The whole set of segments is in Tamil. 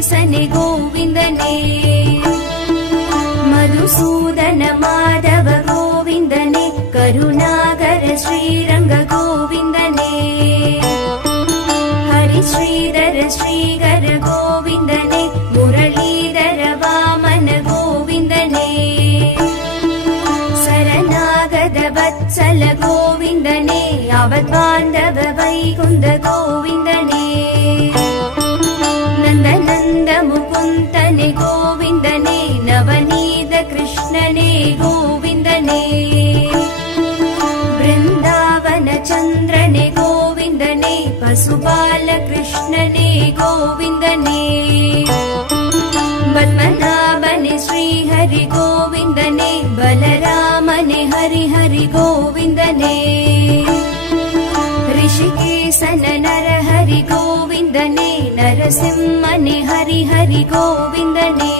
ரிஷிகேசனே கோவிந்தனே, மதுசூதன மாதவ கோவிந்தனே, கருணாகர ஸ்ரீரங்க கோவிந்தனே, ஹரி ஸ்ரீதர ஸ்ரீகர கோவிந்தனே, முரளீதர வாமன கோவிந்தனே, சரணாகத வத்சல கோவிந்தனே, அவத்வாந்தவ வைகுந்த கோவிந்தனே, நந்த நந்த முகுந்தனே கோவிந்தனே, நவநீத கிருஷ்ணனே கோவிந்தனே, பிருந்தாவன சந்திரனே கோவிந்தனே, பசுபால கிருஷ்ணனே கோவிந்தனே, பத்மநாபனே ஸ்ரீஹரி கோவிந்தனே, பலராமனே ஹரி ஹரி கோவிந்தனே, ரிஷிகேசன நரஹரி கோவிந்தனே, நரசிம்மனே ஹரி ஹரி கோவிந்தனே,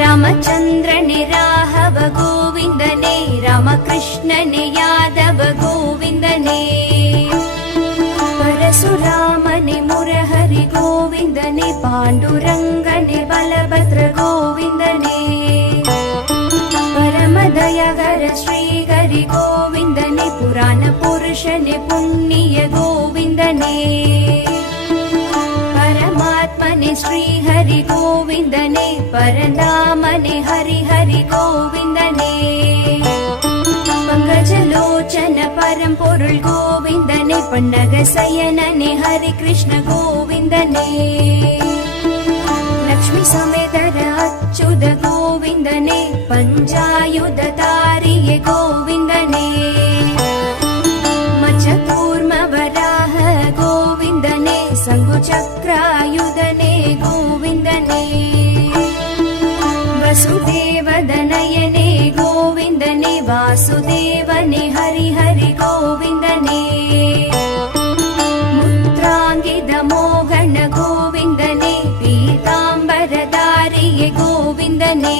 ராமச்சந்திரனே ராகவ கோவிந்தனே, ராமகிருஷ்ணனே யாதவ கோவிந்தனே, பரசுராமனே முரஹரி கோவிந்தனே, பாண்டுரங்கனே பலபத்ர கோவிந்தனே, பரமதயகர ஸ்ரீஹரி கோவிந்தனே, புராண புருஷனே புண்ணிய கோவிந்தனே, பரமாத்மனே ஸ்ரீஹரி கோவிந்தனே, பரந்தாமனே ஹரி ஹரி கோவிந்தனே, பங்கஜலோச்சன பரம்பொருள் கோவிந்தனே, பன்னக சயனனே ஹரி கிருஷ்ண கோவிந்தனே, லக்ஷ்மி சமேதர அச்சுத கோவிந்தனே, பஞ்சாயுத தாரியே கோவிந்தனே, மச்சகூர்ம வராக கோவிந்தனே, சங்கு சக்ராயுதனே கோவிந்தனே, வசுதேவதனயனே கோவிந்தனே, வாசுதேவனே ஹரி ஹரி கோவிந்தனே, முத்ராங்கித மோகன கோவிந்தனே, பீதாம்பரதாரியே கோவிந்தனே,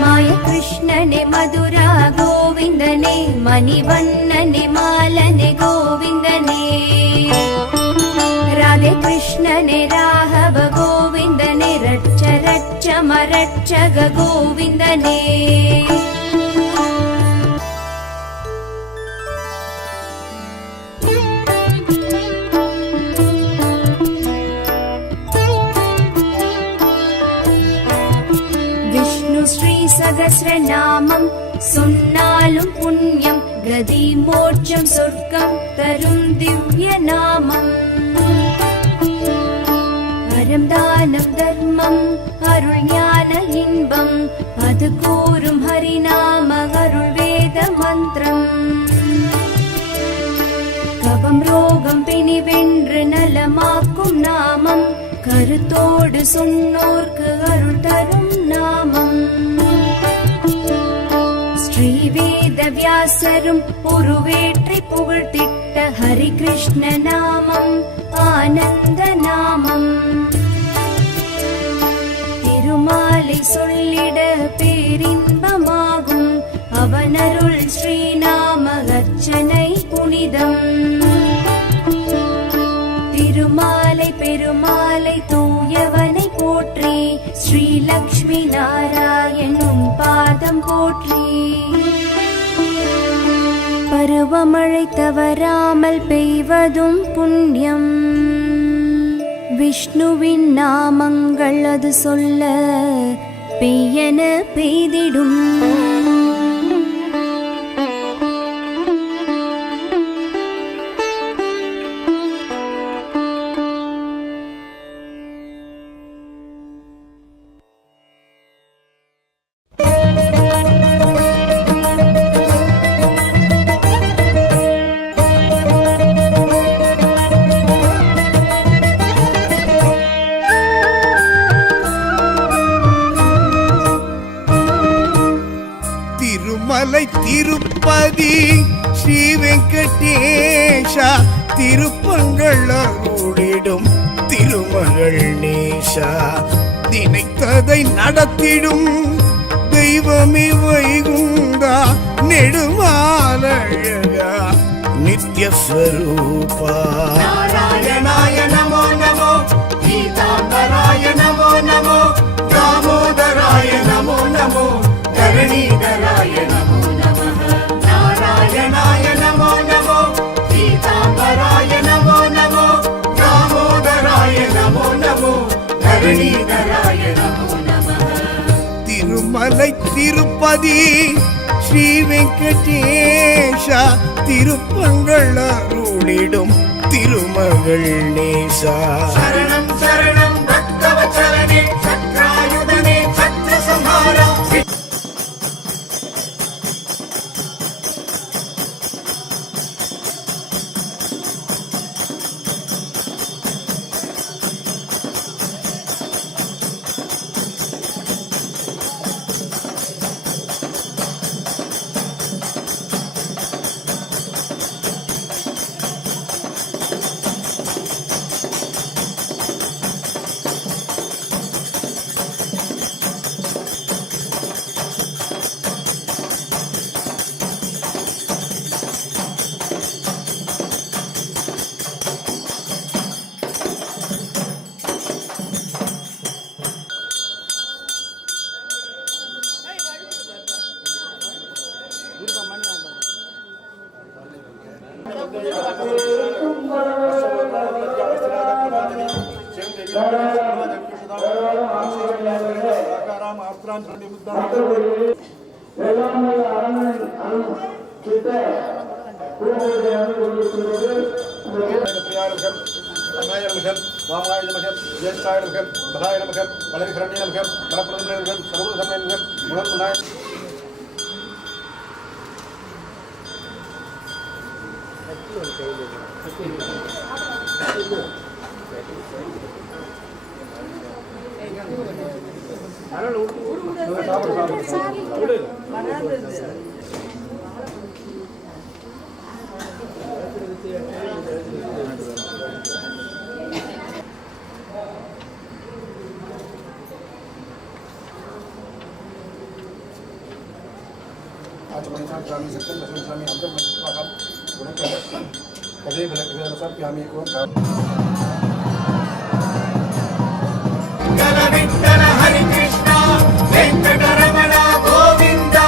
மாய கிருஷ்ணனே மதுரா கோவிந்தனே, மணிவண்ணனே மாலனே கோவிந்தனே, ராதே கிருஷ்ணனே ராகவ கோவிந்தனே, ரட்ச ரட்ச மரட்சக கோவிந்தனே, விஷ்ணு ஸ்ரீ சகஸ்ரநாமம் சொன்னாலும் புண்ணியம், கதி மோட்சம் சொர்க்கம் தரும் திவ்ய நாமம், அறம் தானம் தர்மம் அருள் ஞான இன்பம், அது கூறும் ஹரிநாம அருள் வேத மந்திரம், கபம் ரோகம் பிணி வென்று நலமாக்கும் நாமம், கருத்தோடு சொன்னோர்க்கு அருள் தரும் நாமம், ஸ்ரீவேத வியாசரும் உருவேற்றி புகழ்த்திட்ட ஹரி கிருஷ்ண நாமம் ஆனந்த நாமம், திருமாலை சொல்லிட பேரின்பமாகும், அவனருள் ஸ்ரீநாம அர்ச்சனை புனிதம், திருமாலை பெருமாலை தூயவனை போற்றி, ஸ்ரீ லக்ஷ்மி நாராயணும் பாதம் போற்றி, பருவமழை தவறாமல் பெய்வதும் புண்ணியம், விஷ்ணுவின் நாமங்கள் அது சொல்ல பெய்யென பெய்திடும், திருப்பதி ஸ்ரீ வெங்கடேஷா, திருப்பங்கள் அருளிடும் திருமகள் நேஷா, நினைத்ததை நடத்திடும் தெய்வமே வைகுந்தா, நெடுமாலழகா நித்ய ஸ்வரூபா, நாராயணாய நமோ நமோ தரணீதராய நமோ நமः நாராயணாய நமோ நமோ பீதாம்பராய நமோ நமோ தாமோதராய நமோ நமோ தரணீதராய நமோ நமः திருமலை திருப்பதி ஸ்ரீ வெங்கடேஷா திருப்பங்கள் அருளிடும் திருமகள் நேசா சரணம் சரணம் பக்தவச்சலனே சத்ராயுதனே சத்ரசம்ஹாரா हरे कृष्णा वेंकटरमण गोविंदा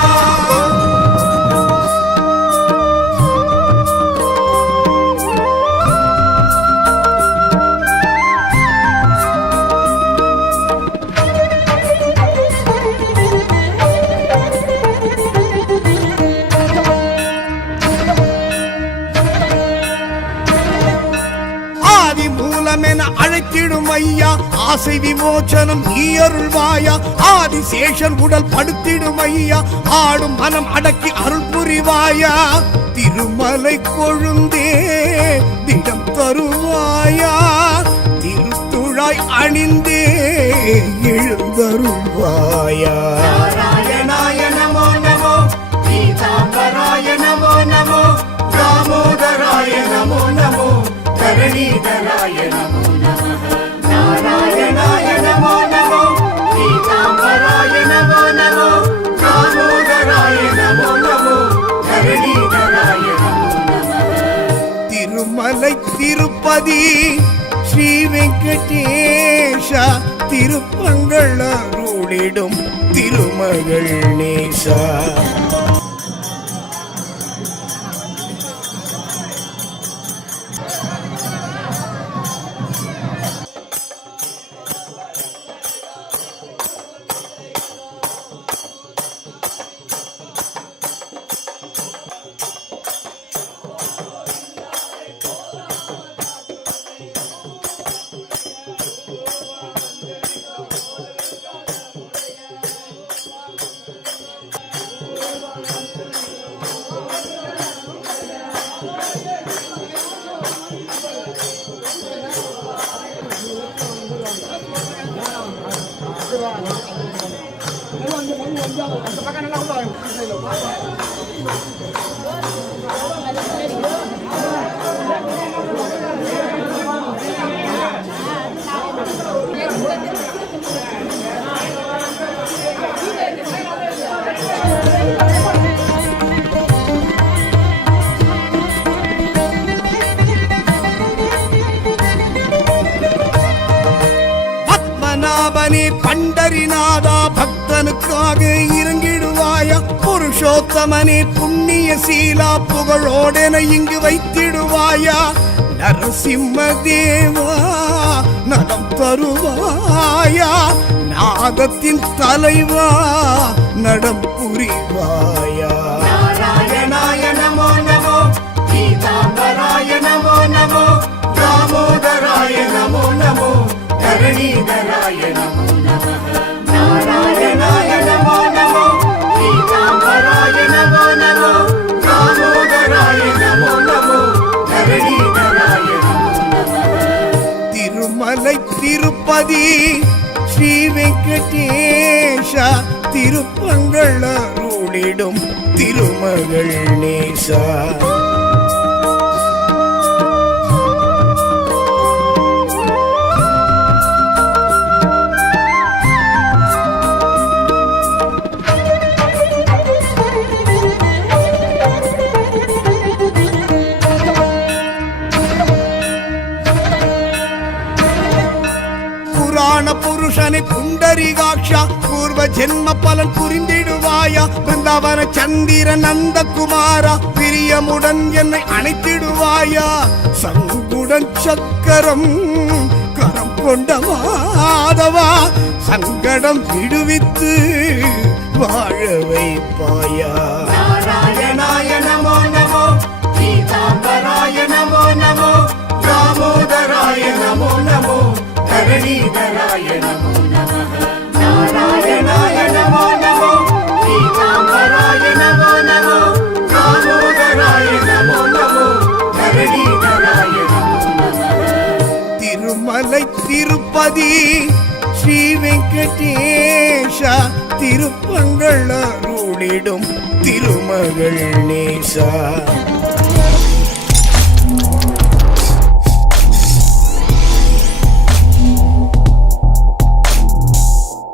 அழைத்திடும் ஐயா ஆசை விமோச்சனம் நீ அருள்வாயா ஆதிசேஷன் உடல் படுத்திடும் ஐயா ஆடும் மனம் அடக்கி அருள் புரிவாயா திருமலை கொழுந்தே திடம் தருவாயா திருத்துழாய் அணிந்தே எழுந்தருள்வாயா நாராயணாய நமோ நமோ பீதாம்பராய நமோ நமோ தாமோதராய நமோ நமோ தரணீதராய நமோ நமः நாராயணாய நமோ நமோ பீதாம்பராய நமோ நமோ தாமோதராய நமோ நமோ தரணீதராய நமோ நமः திருமலை திருப்பதி ஸ்ரீ வெங்கடேஷா திருப்பங்கள் அருளிடும் திருமகள் நேசா பத்மநாபனே பண்டரிநாதா பக்தனுக்காக இறங்கிடுவாயா புருஷோத்தமனே புண்ணிய சீலா புகழோடென இங்கு வைத்திடுவாயா நரசிம்ம தேவா நலம் தருவாயா நாதத்தின் தலைவா நடம் புரிவாயா நாராயணாய நமோ நமோ பீதாம்பராய நமோ நமோ தாமோதராய நமோ நமோ தரணீதராய நமோ நமः நாராயணாய நமோ நமோ பீதாம்பராய நமோ நமோ தாமோதராய நமோ நமோ தரணீதராய நமோ நமः திருமலை திருப்பதி ஸ்ரீ வெங்கடேஷா திருப்பங்கள் அருளிடும் திருமகள் நேசா புருஷனை புண்டரிகாட்சா பூர்வ ஜென்ம பலன் புரிந்திடுவாயா பிருந்தாவன சந்திர நந்த குமாரா பிரியமுடன் என்னை அணைத்திடுவாயா சங்குடன் சக்கரம் கரம் கொண்ட மாதவா சங்கடம் விடுவித்து வாழ வைப்பாயா நாராயணாய நமோ நமோ பீதாம்பராய நமோ நமோ தாமோதராய நமோ நமோ தரணீதராய நமோ நமः நாராயணாய நமோ நமோ பீதாம்பராய நமோ நமோ தாமோதராய நமோ நமோ தரணீதராய நமோ நமः திருமலை திருப்பதி ஸ்ரீ வெங்கடேஷா திருப்பங்கள் அருளிடும் திருமகள் நேசா